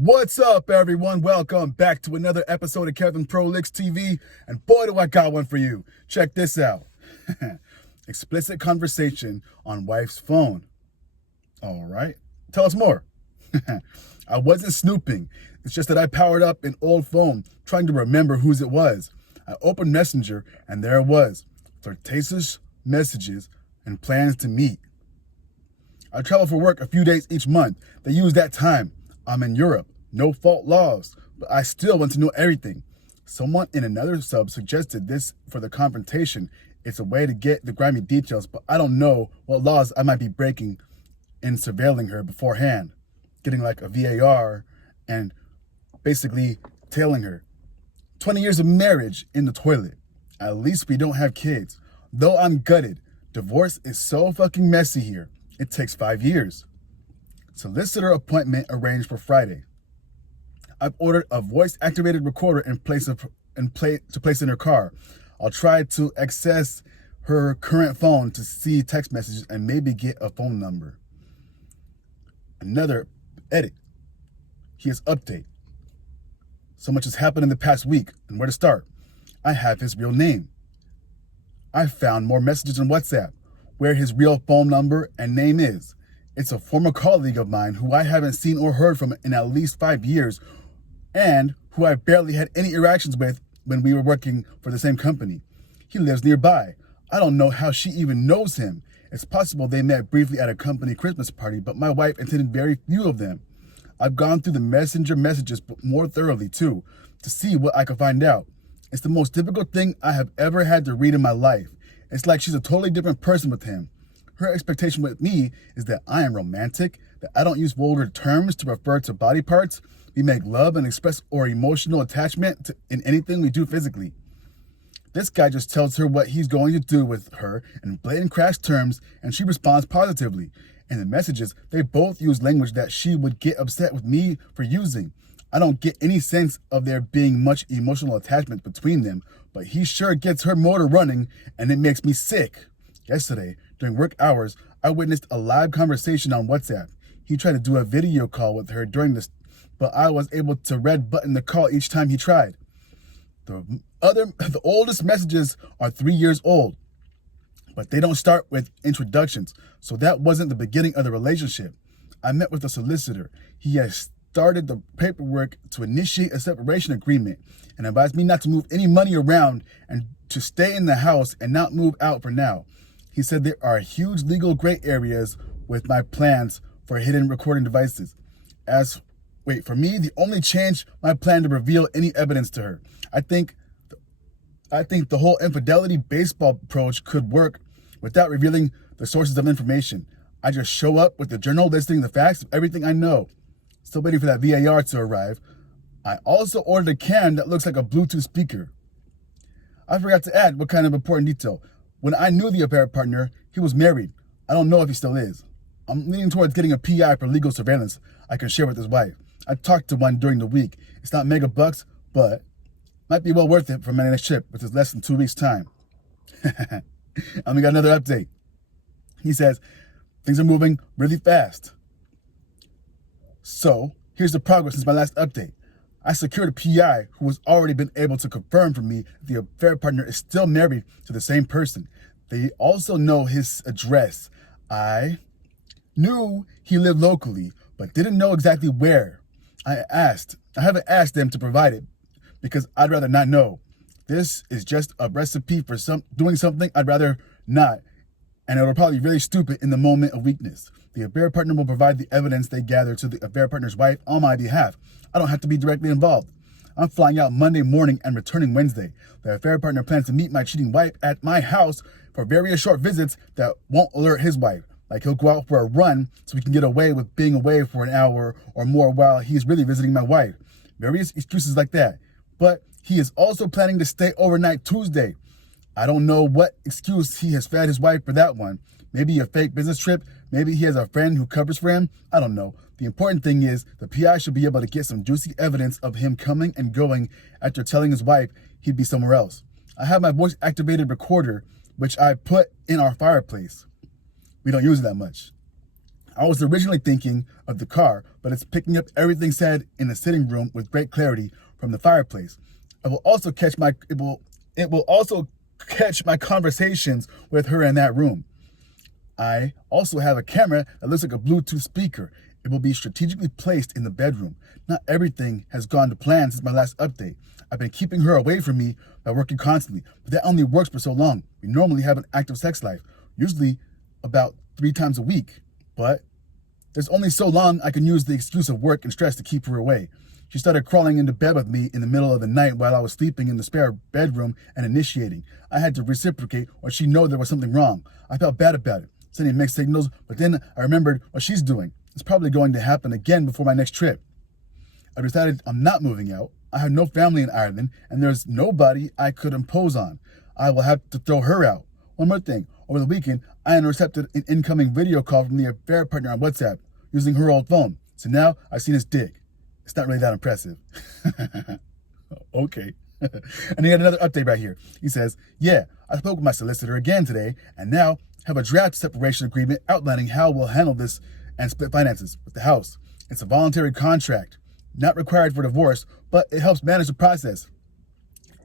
What's up, everyone? Welcome back to another episode of Kevin Prolix TV. And boy, do I got one for you. Check this out. Explicit conversation on wife's phone. All right. Tell us more. I wasn't snooping. It's just that I powered up an old phone trying to remember whose it was. I opened Messenger and there it was. Flirtatious messages and plans to meet. I travel for work a few days each month. They use that time. I'm in Europe, no fault laws, but I still want to know everything. Someone in another sub suggested this for the confrontation. It's a way to get the grimy details, but I don't know what laws I might be breaking in surveilling her beforehand. Getting like a VAR and basically tailing her. 20 years of marriage in the toilet. At least we don't have kids. Though I'm gutted, divorce is so fucking messy here. It takes 5 years. Solicitor appointment arranged for Friday. I've ordered a voice-activated recorder to place in her car. I'll try to access her current phone to see text messages and maybe get a phone number. Another edit. Here's update. So much has happened in the past week, and where to start? I have his real name. I found more messages on WhatsApp where his real phone number and name is. It's a former colleague of mine who I haven't seen or heard from in at least 5 years and who I barely had any interactions with when we were working for the same company. He lives nearby. I don't know how she even knows him. It's possible they met briefly at a company Christmas party, but my wife attended very few of them. I've gone through the messenger messages more thoroughly too, to see what I can find out. It's the most difficult thing I have ever had to read in my life. It's like she's a totally different person with him. Her expectation with me is that I am romantic, that I don't use vulgar terms to refer to body parts. We make love and express our emotional attachment in anything we do physically. This guy just tells her what he's going to do with her in blatant crass terms, and she responds positively. In the messages, they both use language that she would get upset with me for using. I don't get any sense of there being much emotional attachment between them, but he sure gets her motor running, and it makes me sick. Yesterday, during work hours, I witnessed a live conversation on WhatsApp. He tried to do a video call with her during this, but I was able to red button the call each time he tried. The oldest messages are 3 years old, but they don't start with introductions, so that wasn't the beginning of the relationship. I met with a solicitor. He has started the paperwork to initiate a separation agreement and advised me not to move any money around and to stay in the house and not move out for now. He said there are huge legal gray areas with my plans for hidden recording devices. For me, the only change my plan to reveal any evidence to her. I think the whole infidelity baseball approach could work without revealing the sources of information. I just show up with the journal listing the facts of everything I know. Still waiting for that VAR to arrive. I also ordered a cam that looks like a Bluetooth speaker. I forgot to add what kind of important detail. When I knew the affair partner, he was married. I don't know if he still is. I'm leaning towards getting a PI for legal surveillance I can share with his wife. I talked to one during the week. It's not mega bucks, but might be well worth it for my next trip, which is less than 2 weeks' time. And we got another update. He says, things are moving really fast. So, here's the progress since my last update. I secured a PI who has already been able to confirm for me that the affair partner is still married to the same person. They also know his address. I knew he lived locally, but didn't know exactly where. I haven't asked them to provide it because I'd rather not know. This is just a recipe for doing something I'd rather not, and it'll probably be really stupid in the moment of weakness. The affair partner will provide the evidence they gather to the affair partner's wife on my behalf. I don't have to be directly involved. I'm flying out Monday morning and returning Wednesday. The affair partner plans to meet my cheating wife at my house for various short visits that won't alert his wife. Like he'll go out for a run so we can get away with being away for an hour or more while he's really visiting my wife. Various excuses like that. But he is also planning to stay overnight Tuesday. I don't know what excuse he has fed his wife for that one. Maybe a fake business trip. Maybe he has a friend who covers for him. I don't know. The important thing is the PI should be able to get some juicy evidence of him coming and going after telling his wife he'd be somewhere else. I have my voice-activated recorder, which I put in our fireplace. We don't use it that much. I was originally thinking of the car, but it's picking up everything said in the sitting room with great clarity from the fireplace. It will also catch my conversations with her in that room. I also have a camera that looks like a Bluetooth speaker. It will be strategically placed in the bedroom. Not everything has gone to plan since my last update. I've been keeping her away from me by working constantly, but that only works for so long. We normally have an active sex life, usually about 3 times a week, but there's only so long I can use the excuse of work and stress to keep her away. She started crawling into bed with me in the middle of the night while I was sleeping in the spare bedroom and initiating. I had to reciprocate or she'd know there was something wrong. I felt bad about it, sending mixed signals, but then I remembered what she's doing. It's probably going to happen again before my next trip. I decided I'm not moving out. I have no family in Ireland, and there's nobody I could impose on. I will have to throw her out. One more thing. Over the weekend, I intercepted an incoming video call from the affair partner on WhatsApp using her old phone. So now I've seen his dick. It's not really that impressive. Okay. And he had another update right here. He says, yeah, I spoke with my solicitor again today and now have a draft separation agreement outlining how we'll handle this and split finances with the house. It's a voluntary contract, not required for divorce, but it helps manage the process.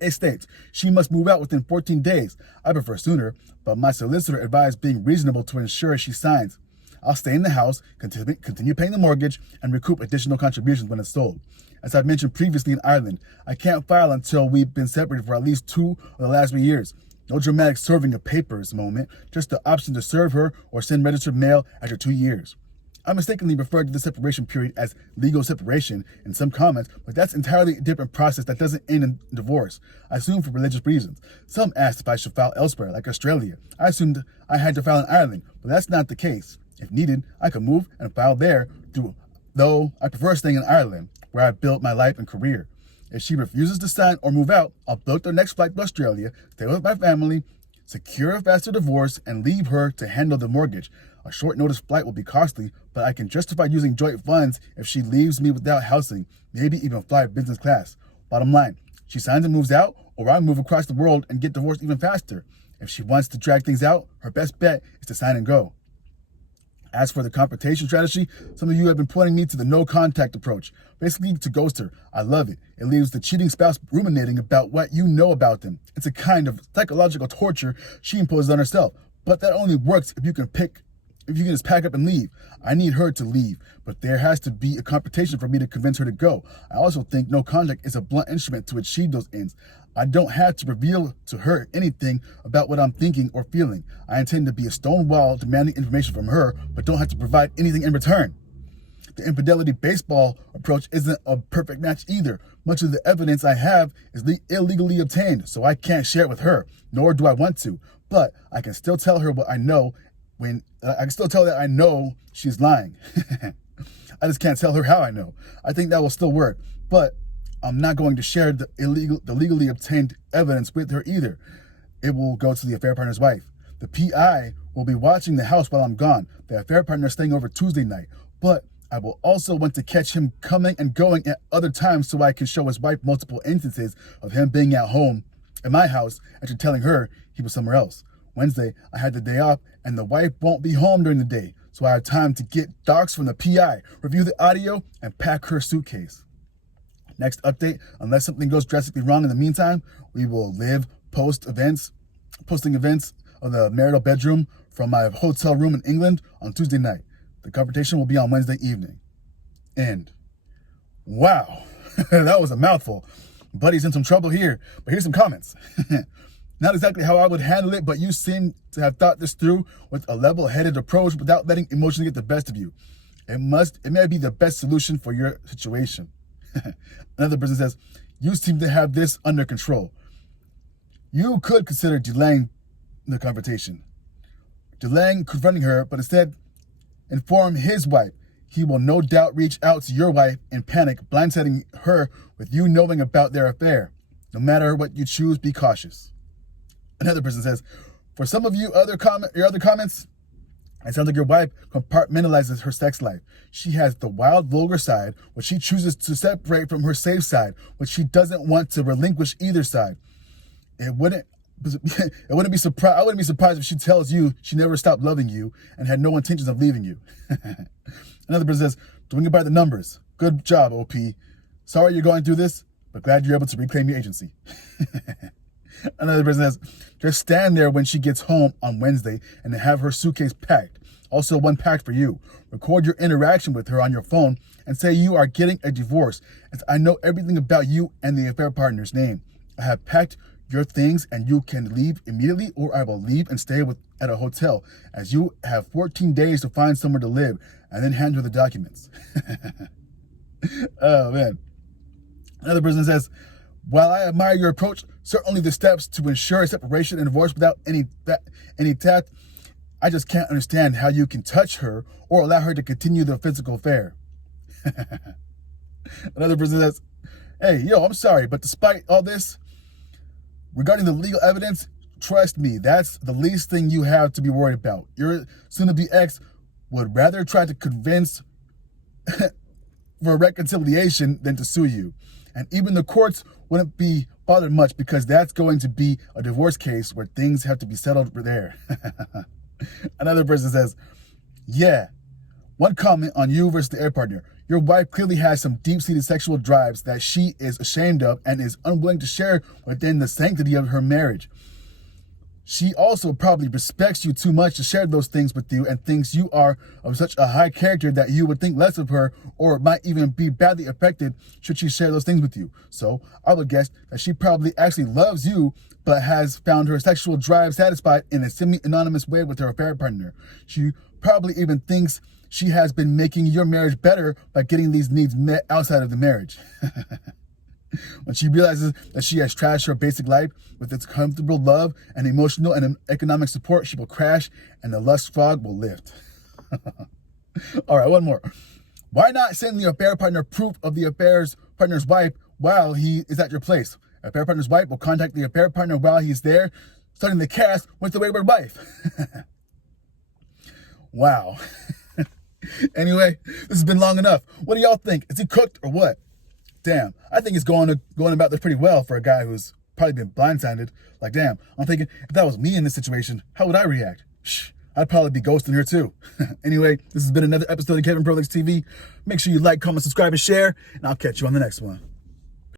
It states she must move out within 14 days. I prefer sooner, but my solicitor advised being reasonable to ensure she signs. I'll stay in the house, continue paying the mortgage, and recoup additional contributions when it's sold. As I've mentioned previously in Ireland, I can't file until we've been separated for at least 2 of the last 3 years. No dramatic serving of papers moment, just the option to serve her or send registered mail after 2 years. I mistakenly referred to the separation period as legal separation in some comments, but that's entirely a different process that doesn't end in divorce, I assume for religious reasons. Some asked if I should file elsewhere, like Australia. I assumed I had to file in Ireland, but that's not the case. If needed, I could move and file there, though I prefer staying in Ireland, where I built my life and career. If she refuses to sign or move out, I'll book the next flight to Australia, stay with my family, secure a faster divorce, and leave her to handle the mortgage. A short notice flight will be costly, but I can justify using joint funds if she leaves me without housing, maybe even fly business class. Bottom line, she signs and moves out, or I move across the world and get divorced even faster. If she wants to drag things out, her best bet is to sign and go. As for the confrontation strategy, some of you have been pointing me to the no contact approach, basically to ghost her. I love it. It leaves the cheating spouse ruminating about what you know about them. It's a kind of psychological torture she imposes on herself, but that only works if you can just pack up and leave. I need her to leave, but there has to be a confrontation for me to convince her to go. I also think no contact is a blunt instrument to achieve those ends. I don't have to reveal to her anything about what I'm thinking or feeling. I intend to be a stone wall demanding information from her, but don't have to provide anything in return. The infidelity baseball approach isn't a perfect match either. Much of the evidence I have is illegally obtained, so I can't share it with her, nor do I want to. But I can still tell her what I know I can still tell that I know she's lying. I just can't tell her how I know. I think that will still work, but I'm not going to share the legally obtained evidence with her either. It will go to the affair partner's wife. The PI will be watching the house while I'm gone. The affair partner is staying over Tuesday night, but I will also want to catch him coming and going at other times so I can show his wife multiple instances of him being at home at my house after telling her he was somewhere else. Wednesday, I had the day off, and the wife won't be home during the day, so I have time to get docs from the PI, review the audio, and pack her suitcase. Next update, unless something goes drastically wrong in the meantime, we will live posting events of the marital bedroom from my hotel room in England on Tuesday night. The confrontation will be on Wednesday evening. End. Wow, that was a mouthful. Buddy's in some trouble here, but here's some comments. Not exactly how I would handle it, but you seem to have thought this through with a level-headed approach without letting emotions get the best of you. It may be the best solution for your situation. Another person says, you seem to have this under control. You could consider delaying the confrontation. Delaying confronting her, but instead inform his wife. He will no doubt reach out to your wife in panic, blindsiding her with you knowing about their affair. No matter what you choose, be cautious. Another person says, for some of your other comments, it sounds like your wife compartmentalizes her sex life. She has the wild, vulgar side, which she chooses to separate from her safe side, which she doesn't want to relinquish either side. It wouldn't I wouldn't be surprised if she tells you she never stopped loving you and had no intentions of leaving you. Another person says, doing it by the numbers. Good job, OP. Sorry you're going through this, but glad you're able to reclaim your agency. Another person says, just stand there when she gets home on Wednesday and have her suitcase packed. Also, one packed for you. Record your interaction with her on your phone and say you are getting a divorce, as I know everything about you and the affair partner's name. I have packed your things and you can leave immediately, or I will leave and stay at a hotel, as you have 14 days to find somewhere to live, and then hand her the documents. Oh, man. Another person says, while I admire your approach, certainly the steps to ensure a separation and divorce without any tact, I just can't understand how you can touch her or allow her to continue the physical affair. Another person says, hey, yo, I'm sorry, but despite all this, regarding the legal evidence, trust me, that's the least thing you have to be worried about. Your soon-to-be ex would rather try to convince for a reconciliation than to sue you. And even the courts wouldn't be bothered much, because that's going to be a divorce case where things have to be settled there. Another person says, yeah, one comment on you versus the air partner. Your wife clearly has some deep-seated sexual drives that she is ashamed of and is unwilling to share within the sanctity of her marriage. She also probably respects you too much to share those things with you, and thinks you are of such a high character that you would think less of her, or might even be badly affected should she share those things with you. So I would guess that she probably actually loves you, but has found her sexual drive satisfied in a semi-anonymous way with her affair partner. She probably even thinks she has been making your marriage better by getting these needs met outside of the marriage. When she realizes that she has trashed her basic life with its comfortable love and emotional and economic support, she will crash and the lust fog will lift. All right, one more. Why not send the affair partner proof of the affair partner's wife while he is at your place? Affair partner's wife will contact the affair partner while he's there, starting the cast with the wayward wife. Wow. Anyway, this has been long enough. What do y'all think? Is he cooked or what? Damn, I think he's going about this pretty well for a guy who's probably been blindsided. Like, damn, I'm thinking, if that was me in this situation, how would I react? I'd probably be ghosting her too. Anyway, this has been another episode of Kevin Prolix TV. Make sure you like, comment, subscribe, and share, and I'll catch you on the next one.